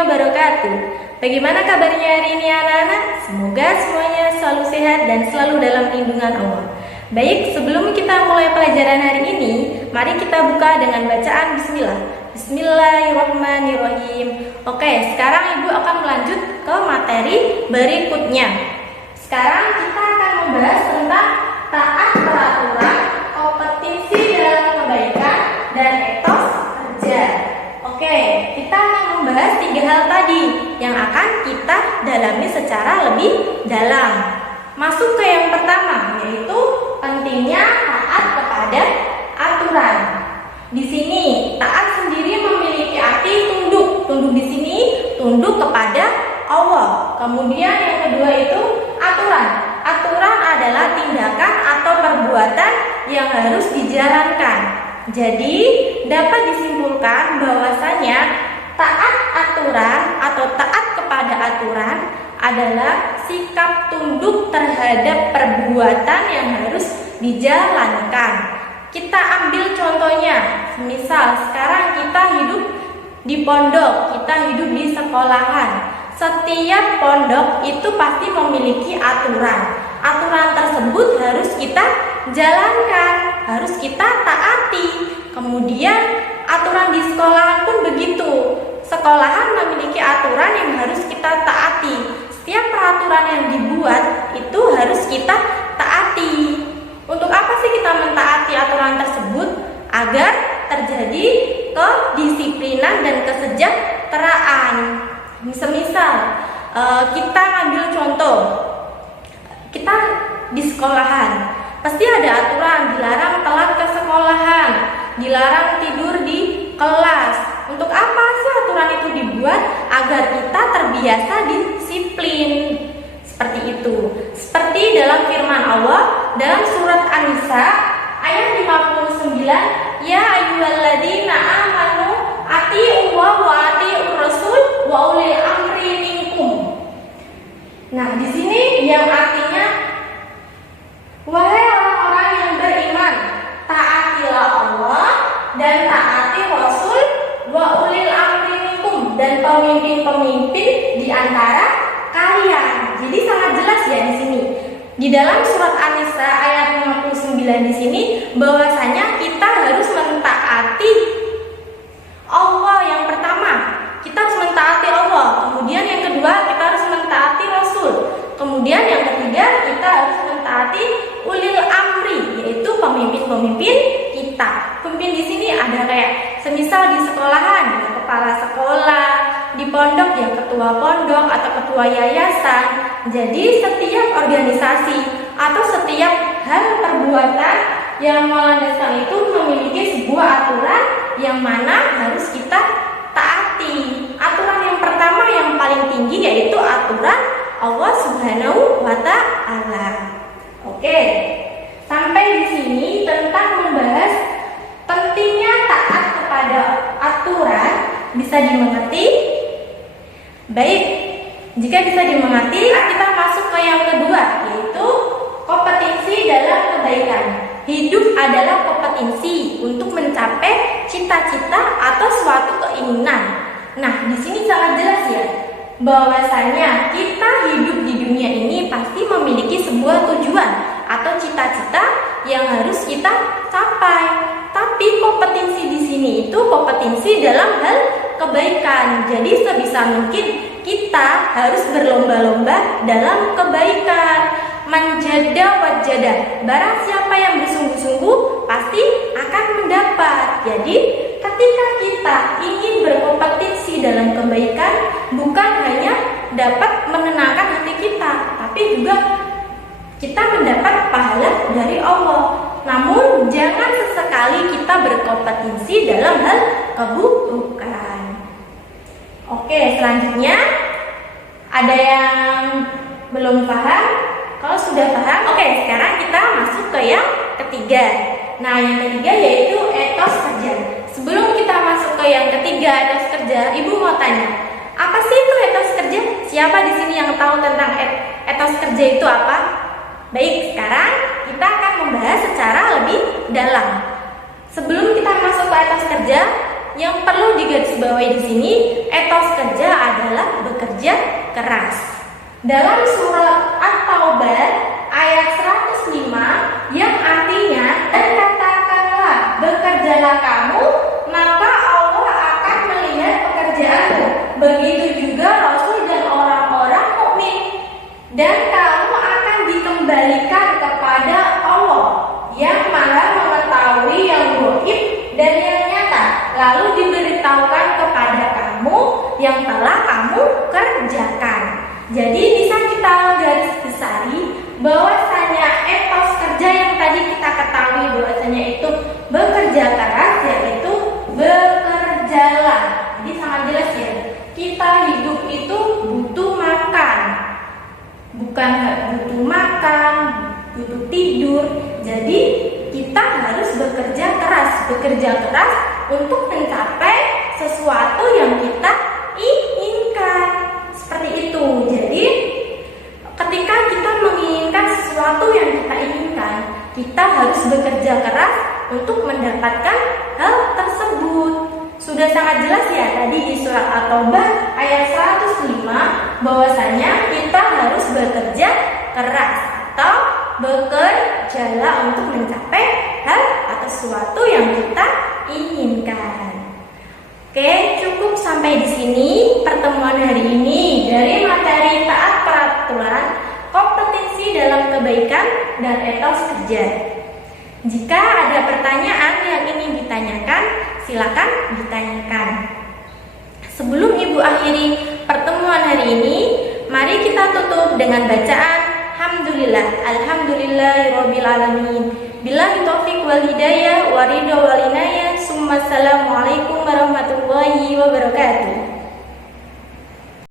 wabarakatuh. Bagaimana kabarnya hari ini anak-anak? Semoga semuanya selalu sehat dan selalu dalam lindungan Allah. Baik, sebelum kita mulai pelajaran hari ini, mari kita buka dengan bacaan Bismillah. Bismillahirrahmanirrahim. Oke, sekarang Ibu akan melanjut ke materi berikutnya. Sekarang kita akan membahas tentang taat peraturan, kompetensi dalam kebaikan, dan etos kerja. Oke, kita akan membahas 3 hal tadi yang akan kita dalami secara lebih dalam. Masuk ke yang pertama, yaitu pentingnya taat kepada aturan. Di sini taat sendiri memiliki arti tunduk. Tunduk di sini tunduk kepada Allah. Kemudian yang kedua itu aturan. Aturan adalah tindakan atau perbuatan yang harus dijalankan. Jadi dapat disimpulkan bahwasanya taat aturan atau taat kepada aturan adalah sikap tunduk terhadap perbuatan yang harus dijalankan. Kita ambil contohnya, misal sekarang kita hidup di pondok, kita hidup di sekolahan. Setiap pondok itu pasti memiliki aturan. Aturan tersebut harus kita jalankan, harus kita taati. Kemudian aturan di sekolahan pun begitu. Sekolahan memiliki aturan yang harus kita taati. Setiap peraturan yang dibuat itu harus kita taati. Untuk apa sih kita mentaati aturan tersebut? Agar terjadi kedisiplinan dan kesejahteraan. Semisal kita ambil contoh, kita di sekolahan pasti ada aturan, dilarang telat ke sekolahan, dilarang tidur di kelas. Untuk apa sih aturan itu dibuat? Agar kita terbiasa disiplin. Seperti itu. Seperti dalam firman Allah dalam surat An-Nisa ayat 59, ya ayyuhalladzina amanu atii'ullaha wa atii'ur rasul wa ulil amri minkum. Nah, di sini yang artinya wahai orang-orang yang beriman, taatilah Allah dan taati Rasul wa ulil amri minkum, dan pemimpin-pemimpin di antara kalian. Jadi sangat jelas ya di sini. Di dalam surat An-Nisa ayat 59 di sini bahwasanya kita harus mentaati Allah yang pertama. Kita harus mentaati Allah. Kemudian yang kedua kita harus mentaati Rasul. Kemudian yang ketiga kita harus mentaati ulil amri, yaitu pemimpin-pemimpin kita. Pemimpin di sini ada kayak semisal di sekolahan ya kepala sekolah, di pondok ya ketua pondok atau ketua yayasan. Jadi setiap organisasi atau setiap hal perbuatan yang melandaskan itu memiliki sebuah aturan yang mana harus kita taati. Aturan yang pertama yang paling tinggi yaitu aturan Allah Subhanahu wa Ta'ala. Oke, sampai di sini tentang membahas pentingnya taat kepada aturan bisa dimengerti? Baik, jika bisa dimengerti, kita masuk ke yang kedua, yaitu kompetensi dalam kebaikan. Hidup adalah kompetensi untuk mencapai cita-cita atau suatu keinginan. Nah, di sini sangat jelas ya, bahwasanya kita hidup di dunia ini pasti memiliki sebuah tujuan atau cita-cita yang harus kita capai. Tapi kompetensi di sini itu kompetensi dalam hal kebaikan. Jadi sebisa mungkin kita harus berlomba-lomba dalam kebaikan. Manjada wajada. Barang siapa yang bersungguh-sungguh pasti akan mendapat. Jadi ketika kita ingin berkompetensi dalam kebaikan, bukan hanya dapat menenangkan hati kita, tapi juga kita mendapat pahala dari Allah. Namun jangan sesekali kita berkompetensi dalam hal keburukan. Oke, selanjutnya ada yang belum paham? Kalau sudah paham, oke, sekarang kita masuk ke yang ketiga. Nah, yang ketiga yaitu etos kerja. Sebelum kita masuk ke yang ketiga, etos kerja, Ibu mau tanya, apa sih itu etos kerja? Siapa di sini yang tahu tentang etos kerja itu apa? Baik, sekarang kita akan membahas secara lebih dalam. Sebelum kita masuk ke etos kerja, yang perlu digarisbawahi di sini, etos kerja adalah bekerja keras. Dalam surat At-Taubah ayat 105 yang artinya, dan katakanlah bekerjalah kamu, maka Allah akan melihat pekerjaanmu. Begitu juga Rasul dan orang-orang mukmin, dan kamu akan dikembalikan kepada Allah yang Maha mengetahui yang gaib dan yang nyata, lalu diberitahukan kepada kamu yang telah kamu kerjakan. Jadi bisa kita garis besari bahwasanya etos kerja yang tadi kita ketahui bahwasanya itu bekerja keras, yaitu bekerjalah. Jadi sangat jelas ya, kita hidup itu butuh makan, bukan butuh makan, butuh tidur. Jadi kita harus bekerja keras untuk mencapai sesuatu yang kita inginkan. Seperti itu. Jadi ketika kita menginginkan sesuatu yang kita inginkan, kita harus bekerja keras untuk mendapatkan hal tersebut. Sudah sangat jelas ya tadi di surat At-Taubah ayat 105 bahwasanya kita harus bekerja keras atau bekerjalah untuk mencapai hal atau sesuatu yang kita inginkan. Oke, cukup sampai di sini pertemuan hari ini dari materi taat peraturan, kompetensi dalam kebaikan, dan etos kerja. Jika ada pertanyaan yang ingin ditanyakan, silakan ditanyakan. Sebelum Ibu akhiri pertemuan hari ini, mari kita tutup dengan bacaan Alhamdulillah, Alhamdulillahirabbil alamin. Billahi taufiq wal hidayah wa ridha wal inayah. Assalamualaikum warahmatullahi wabarakatuh.